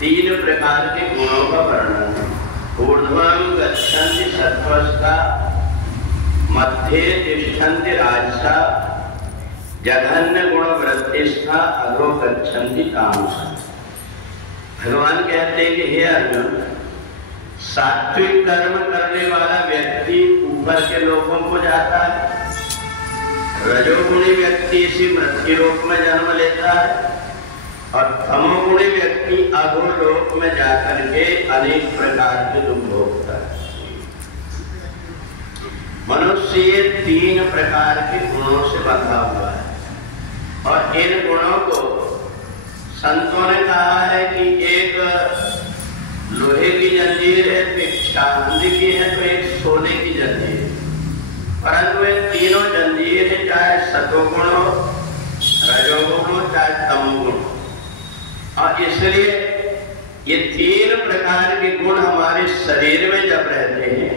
तीन प्रकार के गुणों का वर्णन है। ऊर्ध्वं गच्छन्ति सत्त्वस्ता, मध्ये तिष्ठन्ति राजसा, जघन्य गुण वृत्तिस्था, अधो गच्छन्ति तामसा। भगवान कहते हैं कि हे अर्जुन, सात्विक कर्म करने वाला व्यक्ति ऊपर के लोकों को जाता है, रजोगुणी व्यक्ति इसी मृत्यु लोक में जन्म लेता है, और तमोगुणी व्यक्ति अधोलोक में जाकर के अनेक प्रकार के दुख भोगता है। मनुष्य ये तीन प्रकार के गुणों से बंधा हुआ है, और इन गुणों को संतों ने कहा है कि एक लोहे की जंजीर है, तो एक चांदी की है, तो एक सोने की जंजीर है। परंतु ये तीनों जंजीर है, चाहे सतोगुण हो, रजोगुण हो, चाहे तमोगुण, और इसलिए ये तीन प्रकार के गुण हमारे शरीर में जब रहते हैं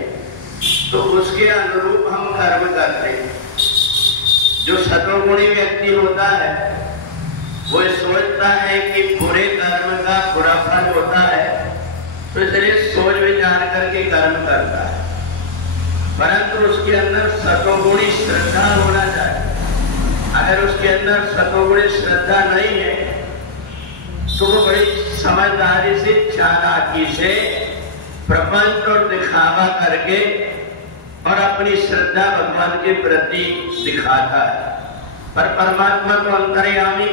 तो उसके अनुरूप हम कर्म करते हैं। जो सतोगुणी व्यक्ति होता है वो सोचता है कि बुरे कर्म का बुरा फल होता है, तो इसलिए सोच विचार करके कर्म करता है, परंतु उसके अंदर सतोगुणी श्रद्धा होना चाहिए। अगर उसके अंदर सतोगुणी श्रद्धा नहीं है तो वो बड़ी समझदारी से, चालाकी से प्रपंच और दिखावा करके और अपनी श्रद्धा भगवान के प्रति दिखाता है। पर परमात्मा को अंतर्यामी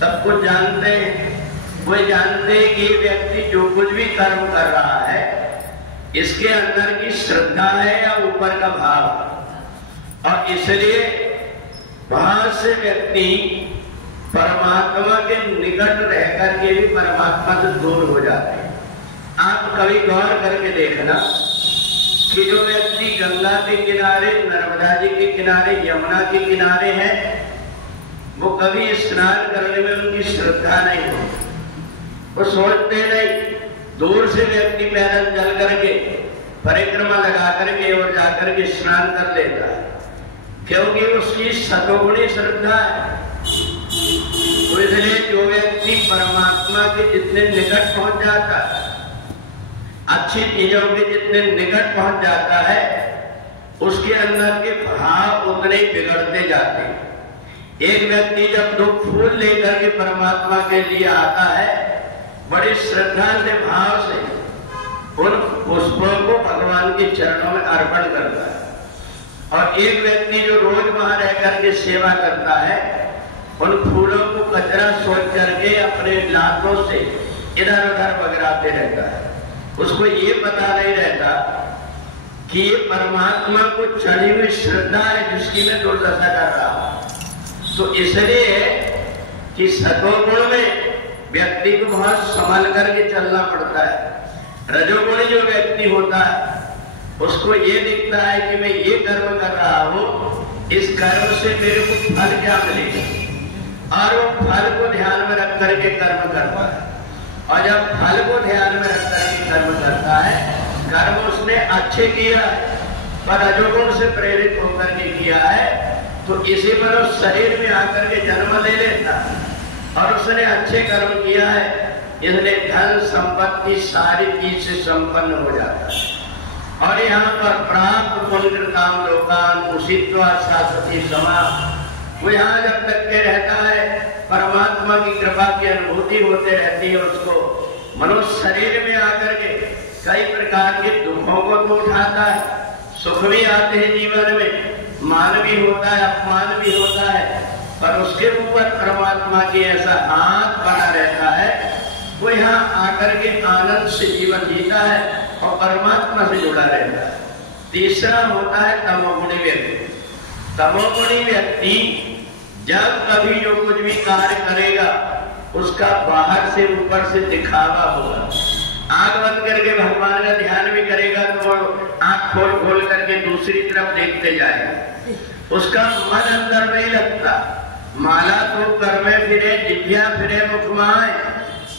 सब कुछ जानते हैं। वो जानते हैं कि व्यक्ति जो कुछ भी कर्म कर रहा है इसके अंदर की श्रद्धा है या ऊपर का भाव, और इसलिए वहां से व्यक्ति परमात्मा के निकट रहकर के भी परमात्मा से दूर हो जाते हैं। आप कभी गौर करके देखना कि जो व्यक्ति गंगा के किनारे, नर्मदा जी के किनारे, यमुना के किनारे हैं, वो कभी स्नान करने में उनकी श्रद्धा नहीं होती। वो सोचते नहीं, दूर से व्यक्ति पैदल चल करके परिक्रमा लगा करके और जाकर के स्नान कर लेता है, क्योंकि उसकी सतोगुणी श्रद्धा है। तो इसलिए जो व्यक्ति परमात्मा के जितने निकट पहुंच जाता है, अच्छी चीजों के जितने निकट पहुंच जाता है, उसके अंदर के भाव उतने ही बिगड़ते जाते हैं। एक व्यक्ति जब दो फूल लेकर के परमात्मा के लिए आता है, बड़ी श्रद्धा से, भाव से उन पुष्पों को भगवान के चरणों में अर्पण करता है, और एक व्यक्ति जो रोज वहां रह करके सेवा करता है, उन फूलों को कचरा सोच करके अपने लातों से इधर उधर बगराते रहता है। उसको ये पता नहीं रहता कि ये परमात्मा को चढ़ी हुई श्रद्धा है जिसकी मैं दुर्दशा कर रहा हूं। तो इसलिए कि सतोगुण में व्यक्ति को बहुत संभल करके चलना पड़ता है। रजोगुणी जो व्यक्ति होता है उसको ये दिखता है कि मैं ये कर्म कर रहा हूं, इस कर्म से मेरे को फल क्या मिलेगा, और वो फल को ध्यान में रख करके कर्म करता है। और जब फल को ध्यान में रख करके कर्म करता है, कर्म उसने अच्छे किया है पर रजोगुण से प्रेरित होकर के किया है, तो इसी पर उस शरीर में आकर के जन्म ले लेता है, और उसने अच्छे कर्म किया है, इसलिए धन संपत्ति सारी चीज से संपन्न हो जाता है। और यहाँ पर प्राप्त पुण्य काम लोकान उषित्वा शाश्वती समा, वो यहाँ जब तक के रहता है परमात्मा की कृपा की अनुभूति होते रहती है। उसको मनुष्य शरीर में आकर के कई प्रकार के दुखों को तो उठाता है, सुख भी आते हैं जीवन में, मान भी होता है, अपमान भी होता है, पर उसके ऊपर परमात्मा की ऐसा हाथ बना रहता है, वो यहाँ आकर के आनंद से जीवन जीता है और परमात्मा से जुड़ा रहता है। तीसरा होता है तमोगुणी व्यक्ति। तमोगुणी व्यक्ति जब कभी जो कुछ भी कार्य करेगा उसका बाहर से ऊपर से दिखावा होगा। आंख बंद करके भगवान का ध्यान भी करेगा तो वो आंख खोल खोल करके दूसरी तरफ देखते जाएगा, उसका मन अंदर नहीं लगता। माला तो कर में फिरे, जिभ्या फिरे मुख माए,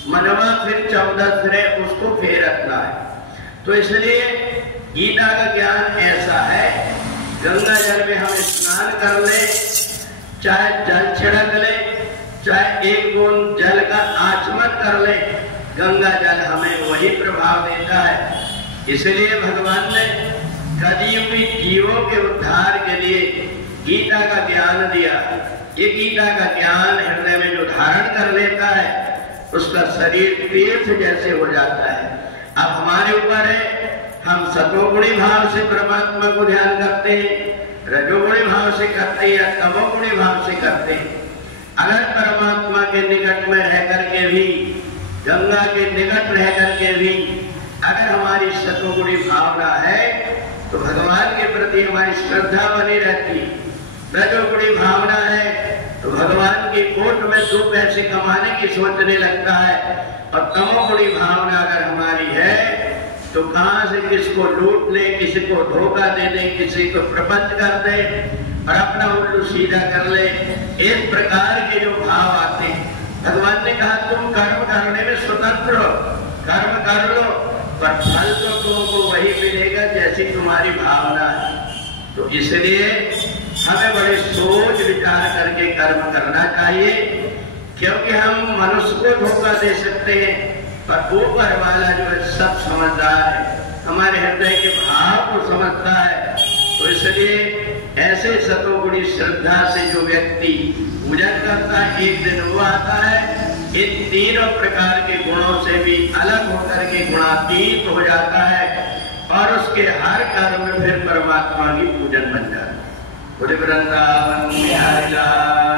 मनवा फिर 14 फिरे, उसको फेरतना है। तो इसलिए गीता का ज्ञान ऐसा है, गंगा जल में हम स्नान कर ले, चाहे जल छिड़क ले, चाहे एक बूंद जल का आचमन कर ले, गंगा जल हमें वही प्रभाव देता है। इसलिए भगवान ने कलियुगी जीवों के उद्धार के लिए गीता का ज्ञान दिया। ये गीता का ज्ञान हृदय में जो धारण कर लेता है उसका शरीर तीर्थ जैसे हो जाता है। अब हमारे ऊपर है, हम सतोगुणी भाव से परमात्मा को ध्यान करते हैं, रजोगुणी भाव से करते हैं या तमोगुणी भाव से करते हैं। अगर परमात्मा के निकट में रह करके भी, गंगा के निकट रह करके भी अगर हमारी सतोगुणी भावना है तो भगवान के प्रति हमारी श्रद्धा बनी रहती। रजोगुणी भावना है तो भगवान की कोट में 2 पैसे कमाने की सोचने लगता है, और तमोगुणी भावना अगर हमारी है तो कहां से किसको लूट ले, किसी को धोखा दे दे, किसी को प्रपंच कर दे और अपना उल्लू सीधा कर ले। इस प्रकार के जो भाव आते हैं, भगवान ने कहा तुम कर्म करने में स्वतंत्र हो, कर्म कर लो, पर फल तो तुमको वही मिलेगा जैसी तुम्हारी भावना है। तो इसलिए हमें बड़े सोच विचार करके कर्म करना चाहिए, क्योंकि हम मनुष्य को धोखा दे सकते हैं पर ऊपर वाला जो है सब समझदार है, हमारे हृदय के भाव को समझता है। तो इसलिए ऐसे सतोगुणी श्रद्धा से जो व्यक्ति पूजन करता है, एक दिन वो आता है इन तीनों प्रकार के गुणों से भी अलग होकर के गुणातीत हो जाता है और उसके हर कर्म में फिर परमात्मा की पूजन बन जाता है। वृंदावन बिहारी लाल